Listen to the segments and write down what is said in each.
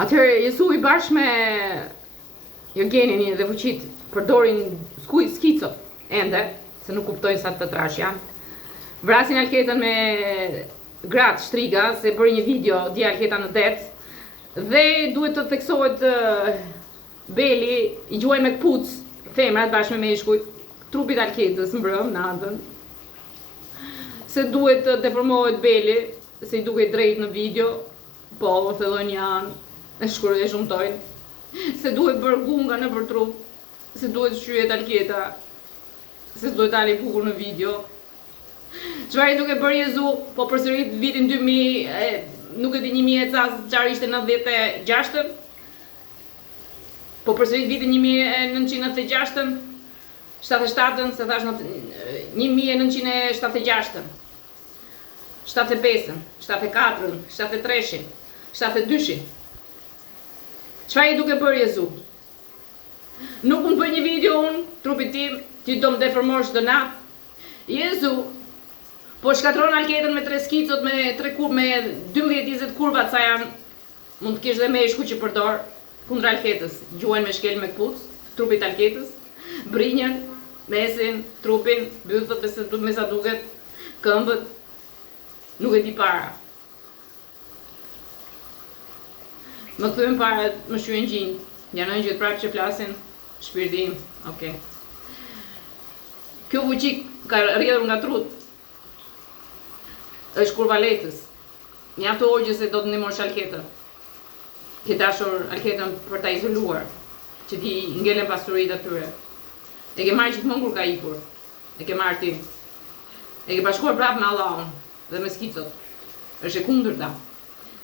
Atëherë Jesu I bashkë me Eugenin dhe fuqit përdorin skico ende, se nuk kuptojnë sa të trash janë. Vrasin Alketën me gratë shtriga, se bëri një video di Alketa në det, dhe duhet të theksohet Beli, I gjuaj me këpuc, femrat bashkë me meshkujt, trupit Alketës mbrëm, natën. Se duhet të deformohet Beli, se I duket drejt në video, po, thellojnë janë, e shkruaj e shumëtojnë. Se duhet bërë gunga në për trup, se duhet shqyet Alketa, se duhet ali bukur në video. Çfarë duke bërë Jezu, po përsërit vitin 2000, nuk e di 1000 e cas, çfarë ishte 96-ën? Po përsërit vitin 1996-ën, 77-ën, se thash 1976-ën, 75-ën, 74-ën, 73-ën, 72-ën. Çfarë duke bërë Jezu? Nuk mund bëj një video unë, trupit tim, ti do më deformosh do natë. Jezu po shkatron Alketën me 3 skicot, me 12-20 kurvat sa janë, mund të kesh dhe meshku që përdor kundra Alketës. Gjuajnë me shkel me këpuc, trupit Alketës, brinjën, mesin, trupin, bythët me sa duket, këmbët, nuk e di para. Më kthyen para, më shqyen gjinj, janojnë gjithë prapë që flasin, shpirtin, okay. Kjo fuqi ka rrjedhur nga trut, është kurva letës. Mjaftë orgjë se do të ndihmosh Alketën. Ke dashur Alketën për ta izoluar, që ti ngelen pasuritë atyre. E ke marrë gjithmonë kur ka ikur. E ke marrë ti. E ke bashkuar prapë me Allahun dhe me skicot. Është e kundërta.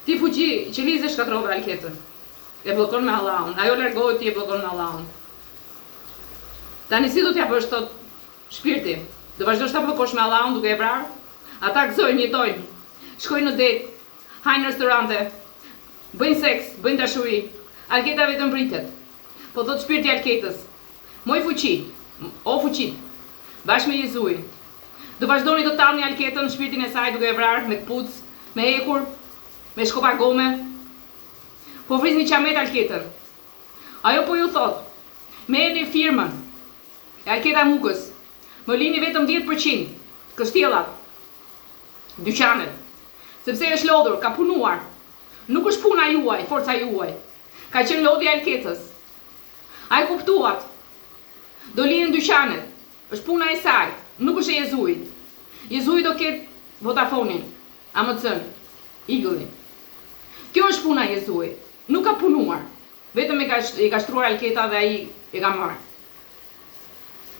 Ti fuqi që lizë shkatrove Alketën. E bllokon me Allahun. Ajo largohet, ti e bllokon me Allahun. Tani si do t'ja bësh tot shpirti? Do vazhdosh ta bllokosh me Allahun duke e vrarë? Ata gëzojnë, jetojnë, shkojnë në det, hajnë në restorante, bëjnë seks, bëjnë dashuri. Alketa vetëm vritet. Po thot shpirti Alketës, moj fuqi, o fuqit, bashkë me Jezuin. Do vazhdoni të tallni Alketën, shpirtin e saj duke e vrarë me këpuc, me ekur, me shkopa gome. Po vrizni qamet Alketën. Ajo po ju thot, merrni firmën e Alketa Mukës, më lini vetëm 10%, kështjellat, dyqanet, sepse është lodhur, ka punuar. Nuk është puna juaj, forca juaj. Ka qenë lodhja Alketës. Ai kuptuat. Do lihen dyqanet. Është puna e saj, nuk është e Jezuit. Jezui do ketë Vodafonin, AMC-n, Eagle-in. Kjo është puna e Jezuit. Nuk ka punuar. Vetëm e ka shtruar Alketa dhe ai e ka marrë.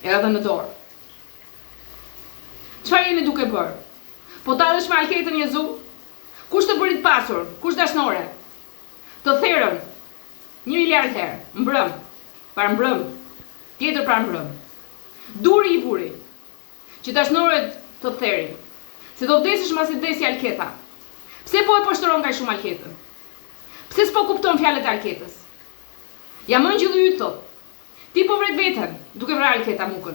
E ka dhënë në dorë. Çfarë jeni duke bërë? Po tallesh me Alketën Jezu? Kush të bërit pasur? Kush dashnore? Të therrën 1 miliard herë, mbrëm, par mbrëm, tjetër par mbrëm. Duri I buri, që dashnoret të therin, se do vdesësh masi vdesi Alketa. Pse po e poshtron kaq shumë Alketën? Pse s'po kupton fjalët e Alketës? Ja mëngjilli yt thot. Ti po vret veten, duke vrarë Alketa Mukën.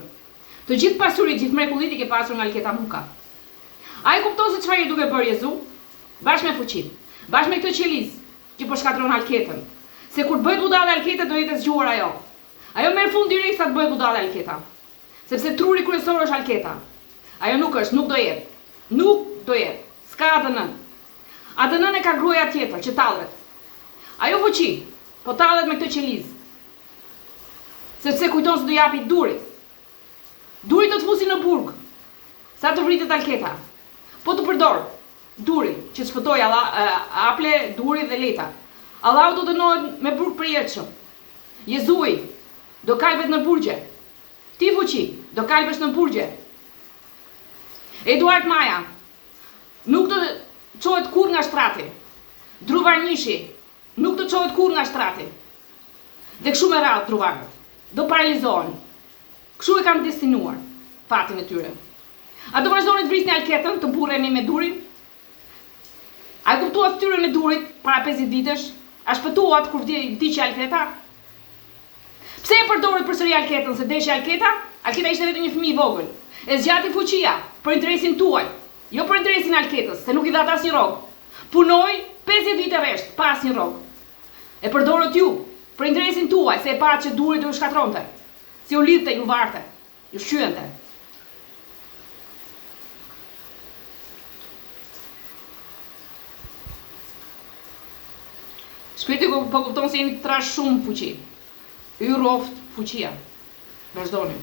Të gjithë pasurit, gjithë mrekullit I ke pasur nga Alketa Muka. Ai kupton se çfarë duke bërë Jezu, bashkë me fuqin, bashkë me këtë qeliz që po shkatron Alketën. Se kur bëhet budalla Alketa do jetë zgjuar ajo. Ajo merr fund direkt sa të bëhet budalla Alketa. Sepse truri kryesor është Alketa. Ajo nuk është, nuk do jetë. Nuk do jetë. S'ka ADN. ADN e ka gruaja tjetër që tallet. Ajo fuqi, po tallet me këtë qeliz. Sepse kujton se do japi durit. Durit do të fusi në burg. Sa të vritet Alketa. Po të përdor duri që shpëtoj aple, duri dhe leta. Allahu do dënohet me burg përjetshëm. Jezui do kalbet në burgje. Ti fuqi do kalbesh në burgje. Eduard Maja nuk do çohet kur nga shtrati. Druvarnishi nuk do çohet kur nga shtrati. Dhe kështu me radhë druvarët do paralizohen. Kështu e kanë destinuar fatin e tyre. A do vazhdoni të vrisni Alketën, të burreni me durin? A e kuptua fytyrën e durit para 50 ditësh? A shpëtuat kur vdiqi Alketa? Pse e përdoret përsëri Alketën, se deshi Alketa? Alketa ishte vetëm një fëmijë I vogël. E zgjati fuqia për interesin tuaj, jo për interesin Alketës, se nuk I dha asnjë rrogë. Punoi 50 vite rresht, pa asnjë rrogë. E përdorët ju, për interesin tuaj, se e patë që durit ju shkatronte. Si u lidhte, ju varte, ju shqyente. Shpirti po kupton se jeni trash shumë fuqi. Ju roft fuqia. Vazhdoni.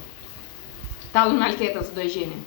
Tallën me alketën se do e gjeni.